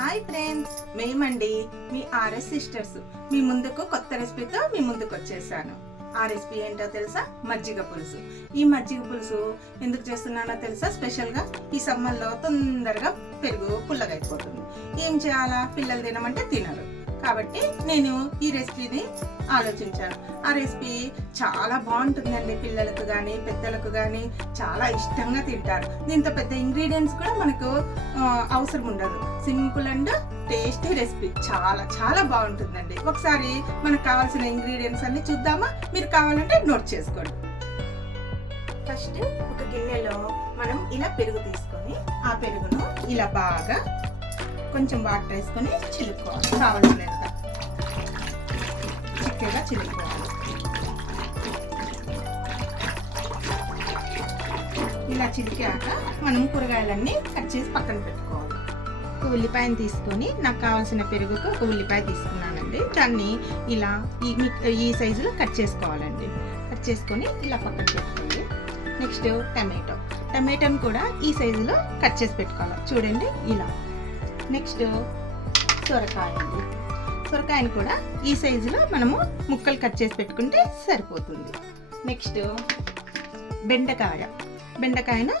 Hi friends, మేమండి మీ RS sisters మీ ముందుకు కొత్త రెసిపీతో మీ ముందుకు వచ్చేసాను. ఆ రెసిపీ ఏంటో తెలుసా? మజ్జిగ పులుసు. ఈ మజ్జిగ పులుసు ఎందుకు చేస్తున్నానో తెలుసా? స్పెషల్గా ఈ సమ్మర్లో తొందరగా పెరుగు పుల్లగా అయిపోతుంది. ఏం చేయాలా? పిల్లలు తినమంటే తినరు. కాబట్టి నేను ఈ రెసిపీని ఆలోచించాను. ఆ రెసిపీ చాలా బాగుంటుందండి. పిల్లలకు కానీ పెద్దలకు కానీ చాలా ఇష్టంగా తింటారు. దీంతో పెద్ద ఇంగ్రీడియంట్స్ కూడా మనకు అవసరం ఉండదు. Simple and tasty recipe. చాలా చాలా బాగుంటుందండి. ఒకసారి మనకు కావాల్సిన ఇంగ్రీడియంట్స్ అన్ని చూద్దామా? మీరు కావాలంటే నోట్ చేసుకోండి. ఫస్ట్ ఒక గిన్నెలో మనం ఇలా పెరుగు తీసుకొని ఆ పెరుగును ఇలా బాగా కొంచెం వాటర్ వేసుకొని చిలుక్కోవాలి. కావాల్సినంత చిక్కగా చిలుక్కోవాలి. ఇలా చిలికాక మనం కూరగాయలన్నీ కట్ చేసి పక్కన పెట్టుకోవాలి. ఒక ఉల్లిపాయను తీసుకొని నాకు కావాల్సిన పెరుగుకు ఒక ఉల్లిపాయ తీసుకున్నానండి. దాన్ని ఇలా ఈ సైజులో కట్ చేసుకోవాలండి. కట్ చేసుకొని ఇలా పక్కన పెట్టుకోండి. నెక్స్ట్ టమాటోని కూడా ఈ సైజులో కట్ చేసి పెట్టుకోవాలి. చూడండి ఇలా. నెక్స్ట్ సొరకాయ అండి. సొరకాయని కూడా ఈ సైజులో మనము ముక్కలు కట్ చేసి పెట్టుకుంటే సరిపోతుంది. నెక్స్ట్ బెండకాయను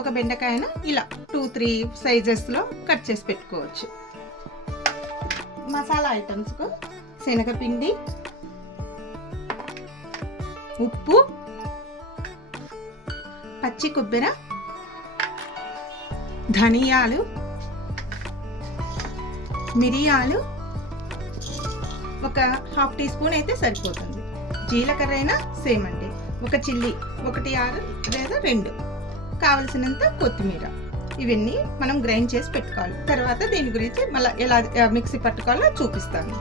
ఒక బెండకాయను ఇలా 2-3 సైజెస్లో కట్ చేసి పెట్టుకోవచ్చు. మసాలా ఐటమ్స్కు శనగపిండి, ఉప్పు, పచ్చి కొబ్బరి, ధనియాలు, మిరియాలు ఒక 1/2 టీ స్పూన్ అయితే సరిపోతుంది. జీలకర్ర అయినా సేమ్ అండి. ఒక చిల్లీ 1-6 లేదా 2, కావలసినంత కొత్తిమీర. ఇవన్నీ మనం గ్రైండ్ చేసి పెట్టుకోవాలి. తర్వాత దీని గురించి మళ్ళీ ఎలా మిక్సీ పట్టుకోవాలో చూపిస్తాను.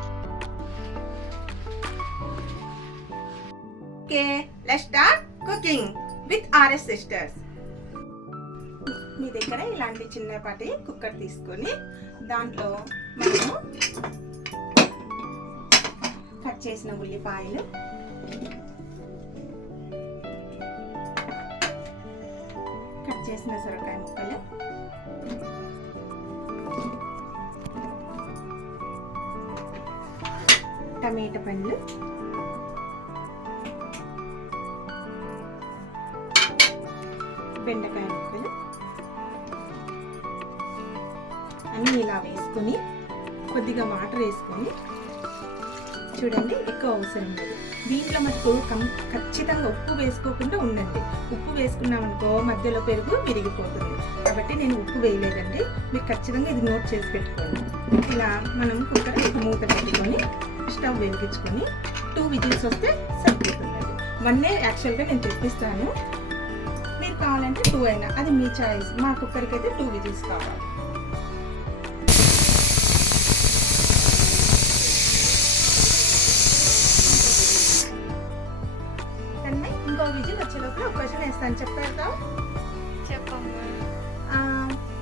Okay, let's start cooking with RS sisters. మీ దగ్గర ఇలాంటి చిన్నపాటి కుక్కర్ తీసుకొని దాంట్లో మనము కట్ చేసిన ఉల్లిపాయలు, కట్ చేసిన సొరకాయ ముక్కలు, టమాటా పండ్లు, బెండకాయ ముక్కలు అన్నీ ఇలా వేసుకొని కొద్దిగా వాటర్ వేసుకొని, చూడండి ఎక్కువ అవసరం లేదు. దీంట్లో మటుకు ఖచ్చితంగా ఉప్పు వేసుకోకుండా ఉండండి. ఉప్పు వేసుకున్నామనుకో మధ్యలో పెరుగు విరిగిపోతుంది. కాబట్టి నేను ఉప్పు వేయలేదండి. మీరు ఖచ్చితంగా ఇది నోట్ చేసి పెట్టుకోండి. ఇలా మనం కుక్కర్ మూత పెట్టుకొని స్టవ్ వెలిగించుకొని 2 విజిల్స్ వస్తే సరిపోతుందండి. 1 యాక్చువల్గా నేను తెప్పిస్తాను. మీరు కావాలంటే 2 అయినా, అది మీ చాయిస్. మా కుక్కర్కి అయితే 2 విజిల్స్ కావాలి. ఇంకో విజిల్ వచ్చేలోపు ఒక క్వశ్చన్ వేస్తాను, చెప్పేద్దాం. చెప్పమ్మా.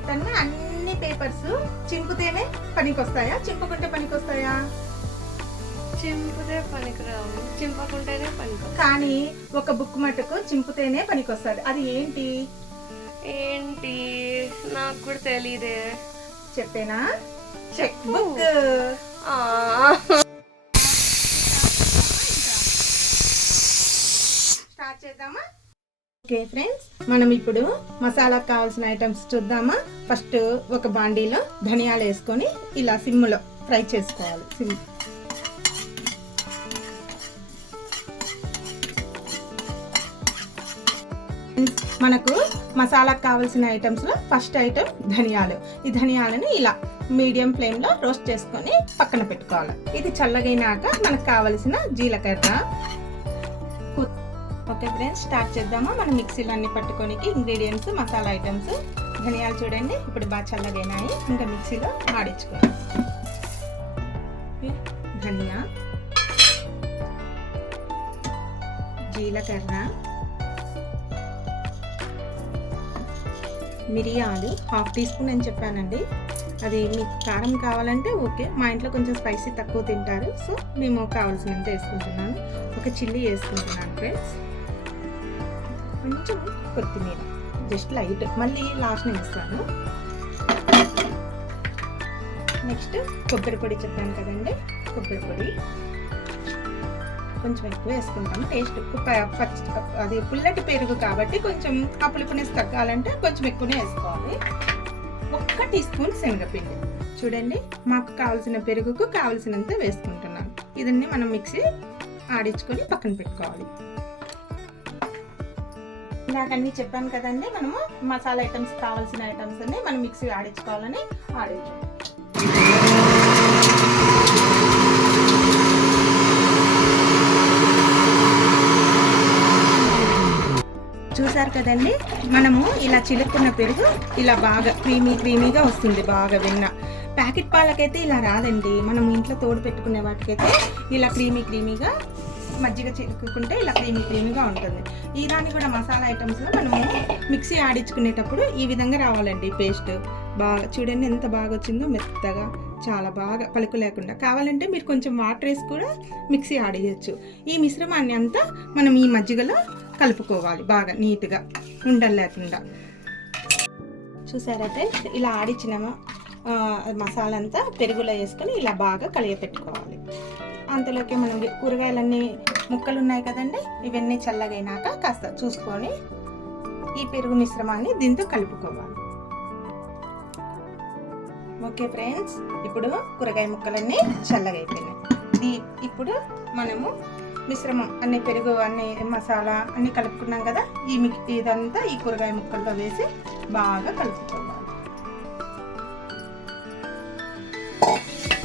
తను అన్ని పేపర్స్ చింపితేనే పనికొస్తాయా, చింపకుంటే పనికొస్తాయా? చింపితే పనికిరావు, చింపకుంటేనే పనికి. కానీ ఒక బుక్ మటుకు చింపితేనే పనికొస్తుంది. అది ఏంటి? ఏంటి? నాకు కూడా తెలీదే. చెప్పేనా? Cheque book. స్టార్ట్ చేద్దామా? ఓకే ఫ్రెండ్స్, మనం ఇప్పుడు మసాలాకు కావాల్సిన ఐటమ్స్ చూద్దామా. ఫస్ట్ ఒక బాండీలో ధనియాలు వేసుకొని ఇలా సిమ్లో ఫ్రై చేసుకోవాలి. మనకు మసాలాకు కావాల్సిన ఐటమ్స్లో ఫస్ట్ ఐటమ్ ధనియాలు. ఈ ధనియాలను ఇలా మీడియం ఫ్లేమ్లో రోస్ట్ చేసుకొని పక్కన పెట్టుకోవాలి. ఇది చల్లగైనాక మనకు కావలసిన జీలకర్ర. ఓకే ఫ్రెండ్స్, స్టార్ట్ చేద్దామా. మనం మిక్సీలో అన్ని పట్టుకోనికి ఇంగ్రీడియంట్స్, మసాలా ఐటమ్స్. ధనియాలు చూడండి ఇప్పుడు బాగా చల్లగైనాయి. ఇంకా మిక్సీలో ఆడించుకోవాలి. ధనియా, జీలకర్ర, మిరియాలు 1/2 టీ స్పూన్ అని చెప్పానండి. అది మీకు కారం కావాలంటే ఓకే. మా ఇంట్లో కొంచెం స్పైసీ తక్కువ తింటారు, సో మేము కావాల్సినంత వేసుకుంటున్నాను. ఒక చిల్లీ వేసుకుంటున్నాను ఫ్రెండ్స్. కొంచెం కొత్తిమీర, జస్ట్ లైట్, మళ్ళీ లాస్ట్ని వేస్తాను. నెక్స్ట్ కొబ్బరి పొడి చెప్పాను కదండి, కొబ్బరి పొడి కొంచెం ఎక్కువ వేసుకుంటాం. టేస్ట్ అది పుల్లటి పెరుగు కాబట్టి కొంచెం ఆ పులుపునేసి తగ్గాలంటే కొంచెం ఎక్కువనే వేసుకోవాలి. 1 టీ స్పూన్ శనగపిండి. చూడండి, మాకు కావాల్సిన పెరుగుకు కావాల్సినంత వేసుకుంటున్నాను. ఇదన్నీ మనం మిక్సీ ఆడించుకొని పక్కన పెట్టుకోవాలి. నాకన్నీ చెప్పాను కదండి, మనము మసాలా ఐటమ్స్ కావాల్సిన ఐటమ్స్ అన్ని మనం మిక్సీ ఆడించుకోవాలని ఆడించాం. చూసారు కదండి, మనము ఇలా చిలుక్కున్న పెరుగు ఇలా బాగా క్రీమీగా వస్తుంది, బాగా వెన్న. ప్యాకెట్ పాలకైతే ఇలా రాదండి, మనం ఇంట్లో తోడు పెట్టుకునే వాటికైతే ఇలా క్రీమీగా మజ్జిగ చిలుక్కుంటే ఇలా క్రీమీగా ఉంటుంది. ఇదాన్ని కూడా మసాలా ఐటమ్స్లో మనము మిక్సీ ఆడించుకునేటప్పుడు ఈ విధంగా రావాలండి పేస్ట్. బాగా చూడండి ఎంత బాగా వచ్చిందో, మెత్తగా, చాలా బాగా పలుకు లేకుండా. కావాలంటే మీరు కొంచెం వాటర్ వేసి కూడా మిక్సీ ఆడేయచ్చు. ఈ మిశ్రమాన్ని అంతా మనం ఈ మజ్జిగలో కలుపుకోవాలి బాగా నీట్గా, ఉండలు లేకుండా. చూసారా ఫ్రెండ్స్, ఇలా ఆడించిన మసాలా అంతా పెరుగులో వేసుకొని ఇలా బాగా కలియపెట్టుకోవాలి. అంతలోకి మనం కూరగాయలన్నీ ముక్కలు ఉన్నాయి కదండి, ఇవన్నీ చల్లగైనాక కాస్త చూసుకొని ఈ పెరుగు మిశ్రమాన్ని దీంతో కలుపుకోవాలి. ఓకే ఫ్రెండ్స్, ఇప్పుడు కూరగాయ ముక్కలన్నీ చల్లగైపోయినాయి. ఇప్పుడు మనము మిశ్రమం అన్ని పెరుగు అన్ని మసాలా అన్ని కలుపుకున్నాం కదా, ఇదంతా ఈ కూరగాయ ముక్కలతో వేసి బాగా కలుపుకోవాలి.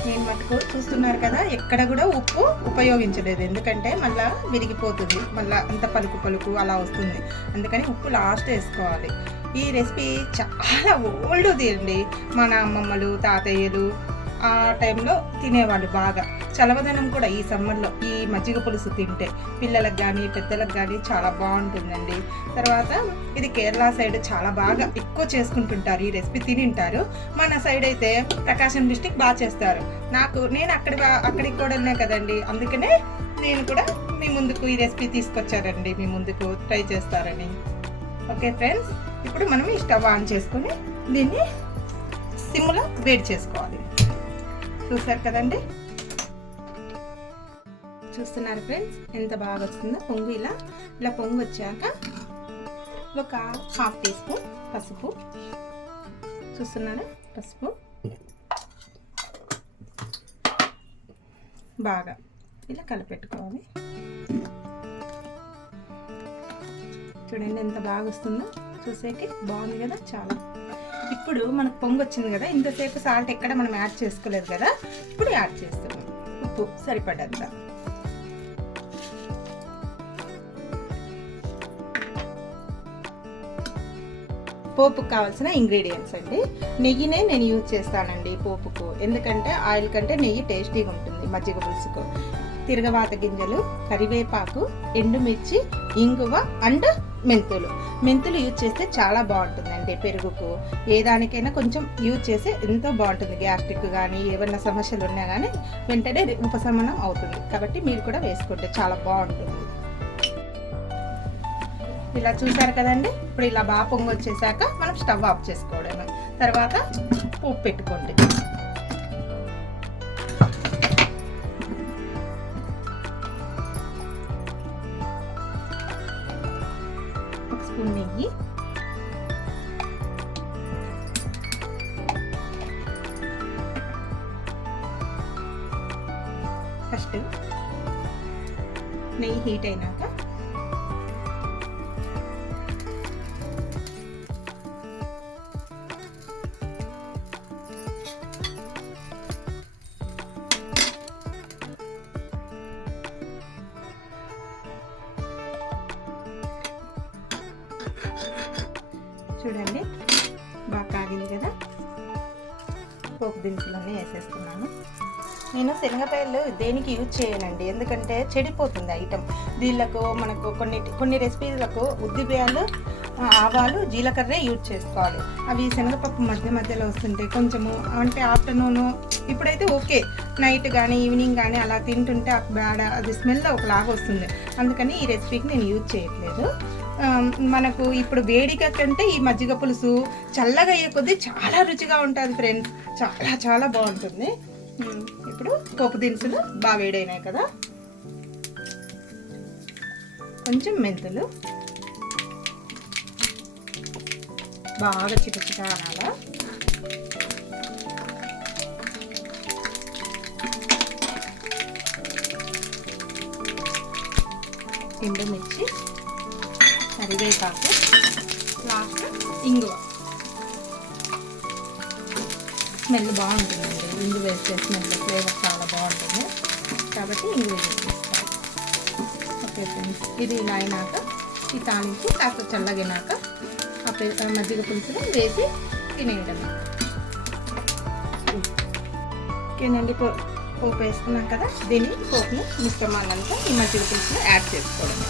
నేను మటుకు చూస్తున్నారు కదా, ఎక్కడ కూడా ఉప్పు ఉపయోగించలేదు, ఎందుకంటే మళ్ళీ విరిగిపోతుంది, మళ్ళీ అంత పలుకు అలా వస్తుంది. అందుకని ఉప్పు లాస్ట్ వేసుకోవాలి. ఈ రెసిపీ చాలా ఓల్డ్ది అండి, మన అమ్మమ్మలు తాతయ్యలు ఆ టైంలో తినేవాళ్ళు బాగా. చలవదనం కూడా ఈ సమ్మర్లో ఈ మజ్జిగ పులుసు తింటే పిల్లలకు కానీ పెద్దలకు కానీ చాలా బాగుంటుందండి. తర్వాత ఇది కేరళ సైడ్ చాలా బాగా ఎక్కువ చేసుకుంటుంటారు, ఈ రెసిపీ తినింటారు. మన సైడ్ అయితే ప్రకాశం డిస్ట్రిక్ట్ బాగా చేస్తారు. నేను అక్కడికి కూడా ఉన్నాయి కదండి, అందుకనే నేను కూడా మీ ముందుకు ఈ రెసిపీ తీసుకొచ్చారండి, మీ ముందుకు ట్రై చేస్తారని. ఓకే ఫ్రెండ్స్, ఇప్పుడు మనం ఈ స్టవ్ ఆన్ చేసుకొని దీన్ని సిమ్లో వేడి చేసుకోవాలి. చూసారు కదండి, చూస్తున్నారు ఫ్రెండ్స్ ఎంత బాగా వస్తుందో పొంగు. ఇలా పొంగు వచ్చాక ఒక 1/2 టీ స్పూన్ పసుపు, చూస్తున్నారా పసుపు, బాగా ఇలా కలిపెట్టుకోవాలి. చూడండి ఎంత బాగా వస్తుందో, చూసేకి బాగుంది కదా చాలా. ఇప్పుడు మనకు పొంగు వచ్చింది కదా, ఇంతసేపు సాల్ట్ ఎక్కడ మనం యాడ్ చేసుకోలేదు కదా, ఇప్పుడు యాడ్ చేస్తున్నాం ఉప్పు సరిపడంత. పోపుకు కావాల్సిన ఇంగ్రీడియంట్స్ అండి, నెయ్యినే నేను యూజ్ చేస్తానండి పోపుకు, ఎందుకంటే ఆయిల్ కంటే నెయ్యి టేస్టీగా ఉంటుంది మజ్జిగ పులుసుకు. తిరగవాత గింజలు, కరివేపాకు, ఎండుమిర్చి, ఇంగువ అండ్ మెంతులు యూజ్ చేస్తే చాలా బాగుంటుందండి పెరుగుకు. ఏ దానికైనా కొంచెం యూజ్ చేస్తే ఎంతో బాగుంటుంది. గ్యాస్ట్రిక్ కానీ ఏమైనా సమస్యలు ఉన్నా కానీ వెంటనే ఉపశమనం అవుతుంది. కాబట్టి మీరు కూడా వేసుకుంటే చాలా బాగుంటుంది. ఇలా చూసారు కదండి, ఇప్పుడు ఇలా బాగా పొంగు వచ్చేసాక మనం స్టవ్ ఆఫ్ చేసుకోవడమే. తర్వాత ఉప్పు పెట్టుకోండి. స్పూన్ నెయ్యి, ఫస్ట్ నెయ్యి హీట్ అయినాక చూడండి బాగా కాగింది కదా, పోపు దినుసులన్నీ వేసేస్తున్నాను. నేను శనగపాయలు దేనికి యూజ్ చేయనండి, ఎందుకంటే చెడిపోతుంది ఐటమ్. దీళ్ళకు మనకు కొన్ని రెసిపీలకు ఉద్దిబేయాలు, ఆవాలు, జీలకర్ర యూజ్ చేసుకోవాలి. అవి శనగపప్పు మధ్యలో వస్తుంటాయి కొంచెము, అంటే ఆఫ్టర్నూను ఇప్పుడైతే ఓకే, నైట్ కానీ ఈవినింగ్ కానీ అలా తింటుంటే అది స్మెల్ ఒకలాగా వస్తుంది. అందుకని ఈ రెసిపీకి నేను యూజ్ చేయట్లేదు. మనకు ఇప్పుడు వేడిగా కంటే ఈ మజ్జిగ పులుసు చల్లగా అయ్యే కొద్దీ చాలా రుచిగా ఉంటుంది ఫ్రెండ్స్. చాలా చాలా బాగుంటుంది. ఇప్పుడు పోపు దినుసులు బాగా వేడైనాయి కదా, కొంచెం మెంతులు బాగా చిటచిట అనాలా. ఎండుమిర్చి, కరివేపాకు, లాస్ట్ ఇంగువ. స్మెల్ బాగుంటుందండి, ఇంగు వేస్తే స్మెల్ ఫ్లేవర్ చాలా బాగుంటుంది కాబట్టి ఇంగు వేసుకోవాలి. ఓకే ఫ్రెండ్స్, ఇది ఇలా అయినాక ఈ తాలింపు కాస్త చల్లగినాక ఆ మజ్జిగ పులుసులో వేసి తినేయడమే. ఓకేనండి, పోపు వేసుకున్నాం కదా, దీన్ని పోపుని మిశ్రమాలంతా ఈ మజ్జిగ పులుసులో యాడ్ చేసుకోవడమే.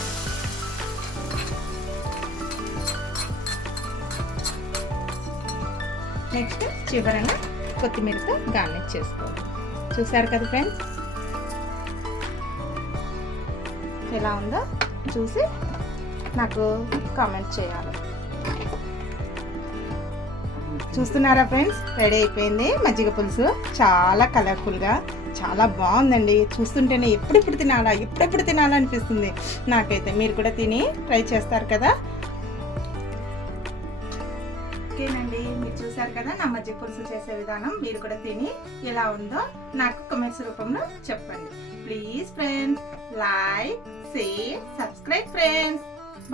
నెక్స్ట్ చివరన కొత్తిమీరతో గార్నిష్ చేసుకోవాలి. చూసారు కదా ఫ్రెండ్స్, ఎలా ఉందో చూసి నాకు కామెంట్ చేయాలి. చూస్తున్నారా ఫ్రెండ్స్, రెడీ అయిపోయింది మజ్జిగ పులుసు. చాలా కలర్ఫుల్గా చాలా బాగుందండి. చూస్తుంటేనే ఎప్పుడెప్పుడు తినాలా అనిపిస్తుంది నాకైతే. మీరు కూడా తిని ట్రై చేస్తారు కదా. ఓకేనండి, మీరు చూసారు కదా నా మజ్జిగ పులుసు చేసే విధానం. మీరు కూడా తిని ఎలా ఉందో నాకు కామెంట్స్ రూపంలో చెప్పండి. Please friends, like, share, subscribe friends.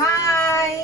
Bye.